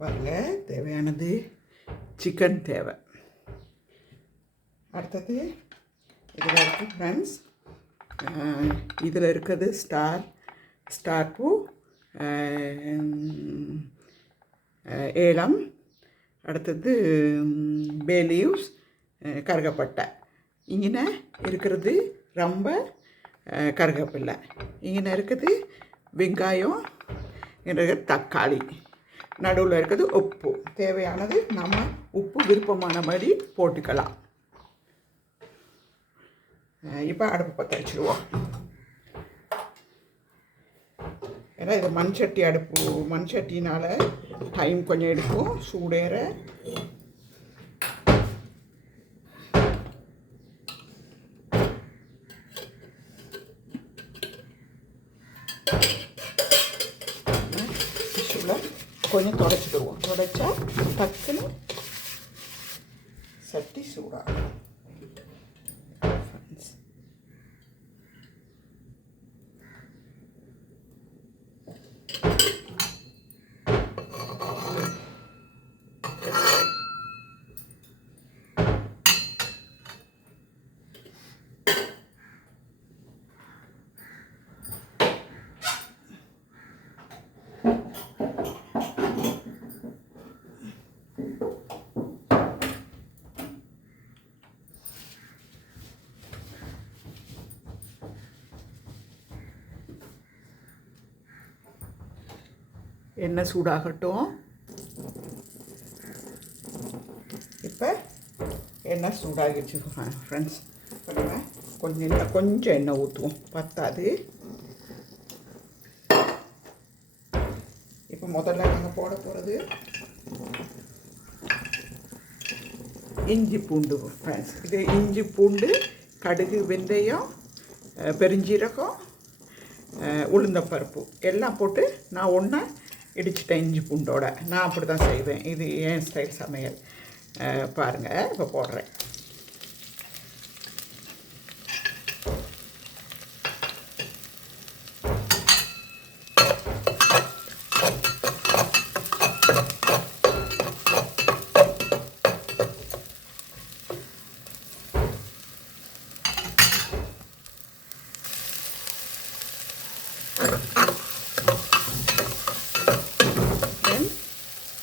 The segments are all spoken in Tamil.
பாருங்கள், தேவையானது சிக்கன் தேவை. அடுத்தது இதில் இருக்குது ஃப்ரெண்ட்ஸ், இதில் இருக்கிறது ஸ்டார் பூ, ஏலம், அடுத்தது பே லீவ்ஸ், கருகப்பட்டை. இங்கே இருக்கிறது ரொம்ப கருகப்பில்லை. இங்கே இருக்குது வெங்காயம், இங்கே தக்காளி, நடுவில் இருக்கிறது உப்பு. தேவையானது நம்ம உப்பு விருப்பமான மாதிரி போட்டுக்கலாம். இப்போ அடுப்பு பற்ற வச்சுருவோம். ஏன்னா இது மண் சட்டினால் டைம் கொஞ்சம் எடுக்கும் சூடேற. கொஞ்சம் தொடச்சிடுவோம். தொடச்சா டக்குன்னு சட்டி சூடாகும். எண்ணெய் சூடாகட்டும். இப்போ எண்ணெய் சூடாகிடுச்சு ஃப்ரெண்ட்ஸ். கொஞ்சம் எண்ணெய் ஊற்றுவோம், பத்தாது. இப்போ முதல்ல நாங்கள் போட போகிறது இஞ்சி பூண்டு ஃப்ரெண்ட்ஸ். இது இஞ்சி பூண்டு, கடுகு, வெந்தயம், பெருஞ்சீரகம், உளுந்தப்பருப்பு எல்லாம் போட்டு நான் ஒன்றா இடிச்சிட்டேன். இஞ்சி பூண்டோட நான் அப்படி தான் செய்வேன். இது என் ஸ்டைல் சமையல். பாருங்கள், இப்போ போடுறேன்.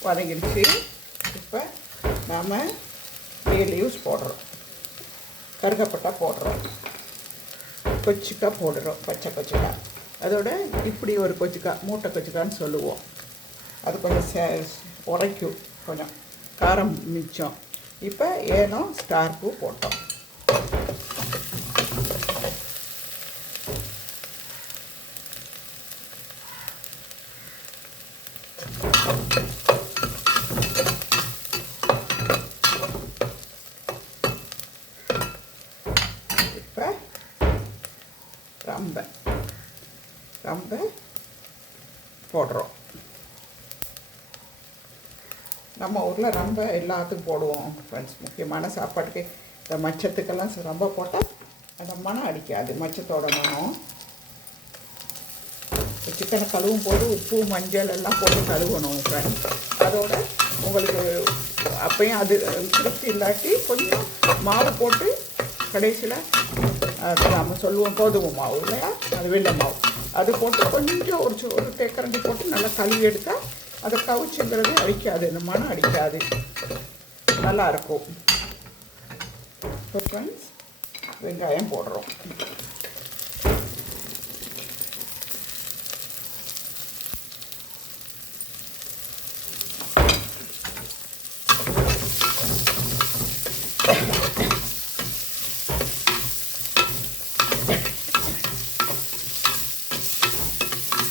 வதங்கிடுச்சு. இப்போ நாம் பே லீவ்ஸ் போடுறோம், கருகப்பட்டா போடுறோம், கொச்சிக்காய் போடுறோம், பச்சை கொச்சிக்காய். அதோட இப்படி ஒரு கொச்சிக்காய், மூட்டை கொச்சிக்கான்னு சொல்லுவோம். அது கொஞ்சம் உரைக்கும், கொஞ்சம் காரம் மிச்சம். இப்போ ஏலம், ஸ்டார் பூ போட்டோம். ரொம்ப போடுறோம். நம்ம ஊரில் ரொம்ப எல்லாத்துக்கும் போடுவோம் ஃப்ரெண்ட்ஸ். முக்கியமான சாப்பாட்டுக்கு இந்த மச்சத்துக்கெல்லாம் ரொம்ப போட்டால் அந்த மனம் அடிக்காது, மச்சத்தோட மனம். சிக்கனை கழுவும் போது உப்பு, மஞ்சள் எல்லாம் போட்டு கழுவணும் ஃப்ரெண்ட்ஸ். அதோட உங்களுக்கு அப்பையும் அது திருப்தி இல்லாட்டி கொஞ்சம் மாவு போட்டு கடைசியில் நம்ம சொல்லுவோம் கோதுமை மாவு இல்லையா, அது வெள்ளை மாவு, அது போட்டு கொஞ்சம் ஒரு தேக்கரண்டி போட்டு நல்லா கழுவி எடுத்தால் அதை கவுச்சுங்கிறது அடிக்காது, இந்த மனம் அடிக்காது, நல்லாயிருக்கும். ஃப்ரெண்ட்ஸ், வெங்காயம் போடுறோம்.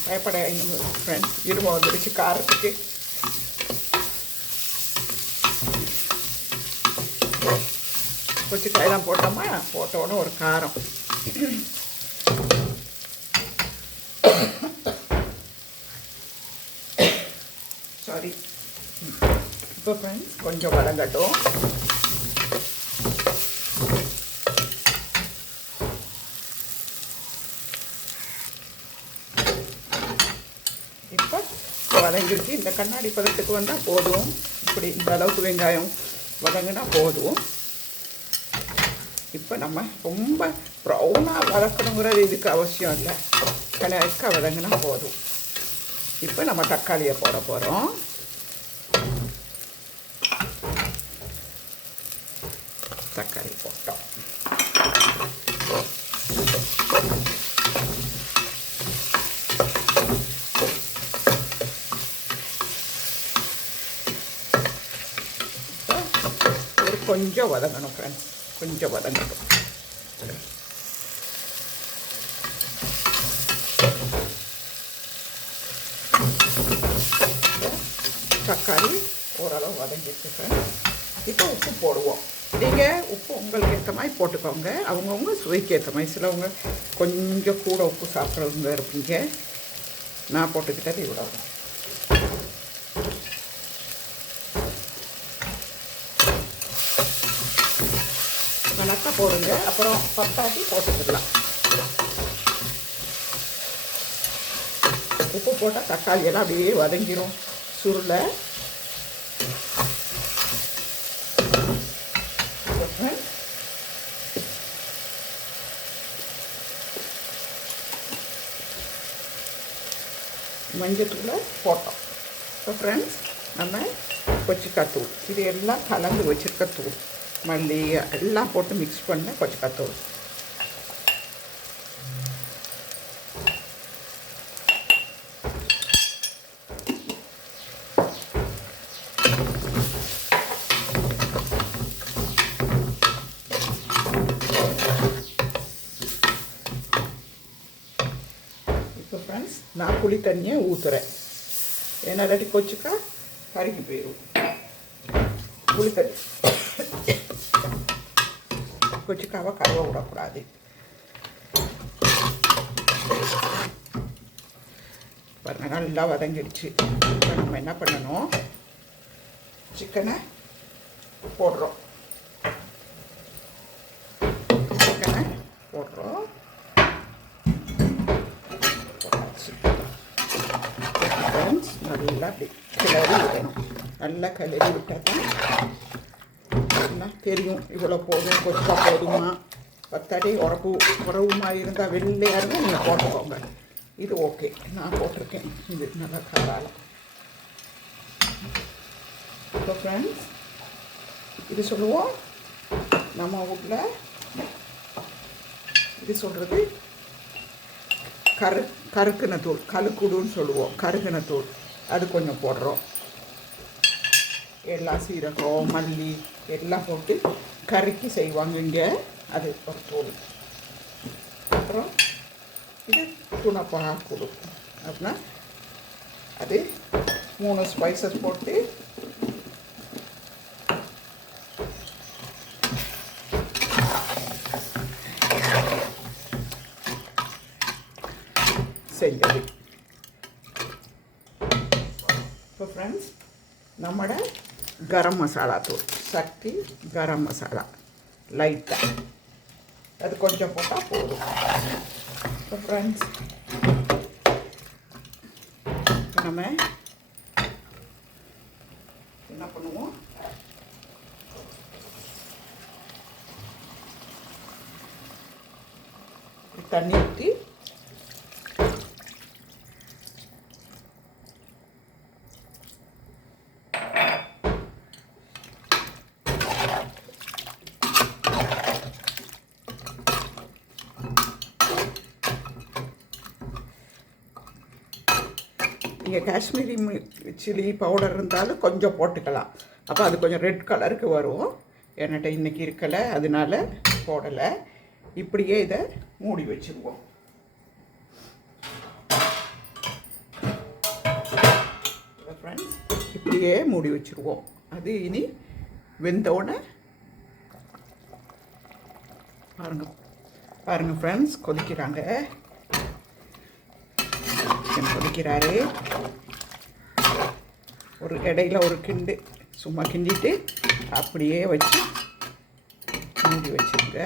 பயப்பட ஃப்ரெண்ட்ஸ், இரும வந்துடுச்சு காரத்துக்கு. கொச்சிக்காயெல்லாம் போட்டோமா, போட்டோன்னு ஒரு காரம். சாரி. இப்போ ஃப்ரெண்ட்ஸ் கொஞ்சம் வதங்கட்டும். இப்போ வதங்கிருச்சு. இந்த கண்ணாடி பதத்துக்கு வந்தால் போதும். இப்படி இந்த அளவுக்கு வெங்காயம் வதங்கினா போதும். இப்போ நம்ம ரொம்ப ப்ரௌனாக வதக்கணுங்கிறது இதுக்கு அவசியம் இல்லை. கணக்காக வதங்கினா போதும். இப்போ நம்ம தக்காளியை போட போகிறோம். தக்காளி போட்டோம். ஒரு கொஞ்சம் வதங்கணும் ஃப்ரெண்ட்ஸ், கொஞ்சம் வதங்கணும். தக்காளி ஓரளவு வதங்கிட்டு ஃப்ரெண்ட்ஸ். இப்போ உப்பு போடுவோம். நீங்கள் உப்பு உங்களுக்கு ஏற்ற மாதிரி போட்டுக்கோங்க. அவங்கவுங்க சுவைக்கு ஏற்ற மாதிரி. சிலவங்க கொஞ்சம் கூட உப்பு சாப்பிட்றவங்க இருப்பீங்க. நான் போட்டுக்கிட்டது இவ்வளோ. வணக்க போடுங்க. அப்புறம் பத்தாட்டி போட்டுக்கலாம். உப்பு போட்டால் தக்காளியெல்லாம் அப்படியே வதங்கிடும் சுருளை. மஞ்சத்தூளை போட்டோம். இப்போ ஃப்ரெண்ட்ஸ் நம்ம கொச்சிக்காத்தூள் இது எல்லாம் கலந்து வச்சுருக்க தூள், மல்லி எல்லாம் போட்டு மிக்ஸ் பண்ண கொச்சிக்காத்தூள். இப்போ ஃப்ரெண்ட்ஸ் நான் புளி தண்ணியை ஊற்றுறேன். ஏன்னா இல்லாட்டி கொச்சிக்கா கருகி போயிடும். புளி தண்ணி கொச்சிக்காவை கருவ விடக்கூடாது. பாருங்க நல்லா வதங்கிடுச்சு. இப்போ நம்ம என்ன பண்ணணும், சிக்கனை போடுறோம். சிக்கனை போடுறோம். நல்லா அப்படி கிளறி விடணும். நல்லா கிளறி விட்டால் தான் என்ன தெரியும் இவ்வளோ போதும், கொச்சா போதுமா, பத்தாடி உறவுமா இருந்தால் வெள்ளையாக இருந்தால் நீங்கள் போட்டுக்கோங்க. இது ஓகே, நான் போட்டிருக்கேன். இது நல்லா காராலம். இப்போ ஃப்ரெண்ட்ஸ் இது சொல்லுவோம் நம்ம வீட்டில், இது சொல்கிறது கருக்கின தூள், கழுக்குடுன்னு சொல்லுவோம். கருக்கின தூள் அது கொஞ்சம் போடுறோம். எல்லாம் சீரகம் மல்லி எல்லாம் போட்டு கருக்கி செய்வாங்க இங்கே. அது ஒரு தூள். அப்புறம் இது துணப்பா கூடு அப்படின்னா அது 3 ஸ்பைசஸ் போட்டு செஞ்சது. இப்போ ஃப்ரெண்ட்ஸ் நம்மளோட கரம் மசாலா தூள், சக்தி கரம் மசாலா லைட்டாக அது கொஞ்சம் போட்டால் போதும். இப்போ ஃப்ரெண்ட்ஸ் நம்ம என்ன பண்ணுவோம், தண்ணி ஊற்றி நீங்கள் காஷ்மீரி சில்லி பவுடர் இருந்தாலும் கொஞ்சம் போட்டுக்கலாம். அப்போ அது கொஞ்சம் ரெட் கலருக்கு வரும். என்கிட்ட இன்றைக்கி இருக்கலை, அதனால போடலை. இப்படியே இதை மூடி வச்சுருவோம். ஃப்ரெண்ட்ஸ் இப்படியே மூடி வச்சுருவோம். அது இனி வெந்தோடனே பாருங்கள் ஃப்ரெண்ட்ஸ் கொதிக்கிறாங்க. கொதிக்கிறாரு. ஒரு இடையில ஒரு கிண்டு சும்மா கிண்டிட்டு அப்படியே வச்சு மூடி வச்சுருங்க.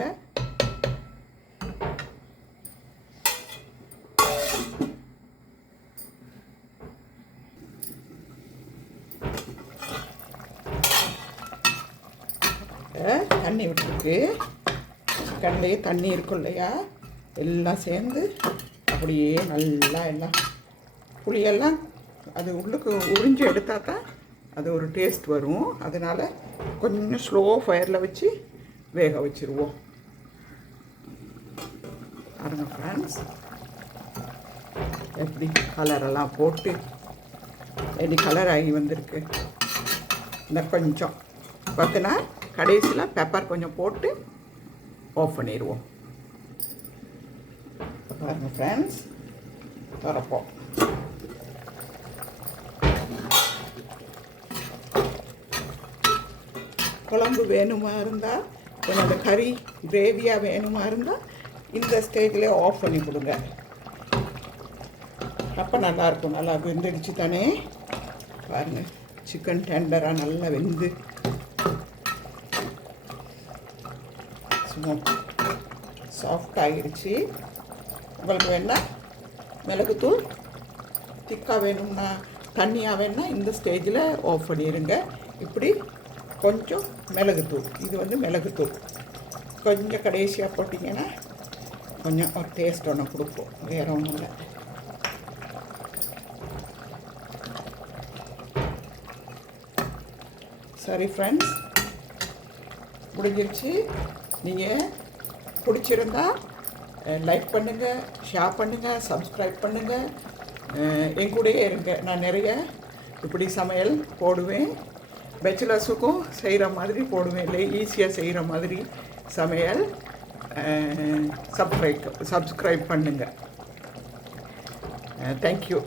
தண்ணி விட்டுருக்கு. சிக்கன்லேயே தண்ணி இருக்கும் இல்லையா, எல்லாம் சேர்ந்து அப்படியே நல்லா எல்லாம் புளியெல்லாம் அது உள்ளுக்கு உறிஞ்சி எடுத்தால் தான் அது ஒரு டேஸ்ட் வரும். அதனால் கொஞ்சம் ஸ்லோ ஃபயரில் வச்சு வேக வச்சுருவோம். பாருங்க ஃப்ரெண்ட்ஸ், எப்படி கலரெல்லாம் போட்டு எப்படி கலர் ஆகி வந்திருக்கு. இந்த கொஞ்சம் பார்த்தினா கடைசியில் பெப்பர் கொஞ்சம் போட்டு ஆஃப் பண்ணிடுவோம். பாருங்கள் ஃப்ரெண்ட்ஸ், திறப்போம். குழம்பு வேணுமா இருந்தால், கொஞ்சம் அந்த கறி கிரேவியாக வேணுமா இருந்தால் இந்த ஸ்டேஜ்லேயே ஆஃப் பண்ணி கொடுங்க. அப்போ நல்லாயிருக்கும். நல்லா வெந்துடுச்சு தானே. பாருங்கள், சிக்கன் டெண்டராக நல்லா வெந்து சும்மா சாஃப்ட் ஆகிடுச்சு. உங்களுக்கு வேணால் மிளகுத்தூள் திக்காக வேணும்னா, தண்ணியாக வேணும்னா இந்த ஸ்டேஜில் ஆஃப் பண்ணிடுங்க. இப்படி கொஞ்சம் மிளகுத்தூள், இது வந்து மிளகுத்தூள் கொஞ்சம் கடைசியாக போட்டிங்கன்னா கொஞ்சம் ஒரு டேஸ்ட் ஒன்று கொடுப்போம், வேறு ஒன்றும் இல்லை. சரி ஃப்ரெண்ட்ஸ், முடிஞ்சிருச்சு. நீங்கள் பிடிச்சிருந்தா லைக் பண்ணுங்கள், ஷேர் பண்ணுங்கள், சப்ஸ்கிரைப் பண்ணுங்கள். என் கூடயே இருங்க. நான் நிறைய இப்படி சமையல் போடுவேன். பேச்சுலர்ஸுக்கும் செய்கிற மாதிரி போடுவேன், இல்லை ஈஸியாக செய்கிற மாதிரி சமையல். சப்ஸ்கிரைப் பண்ணுங்கள். தேங்க்யூ.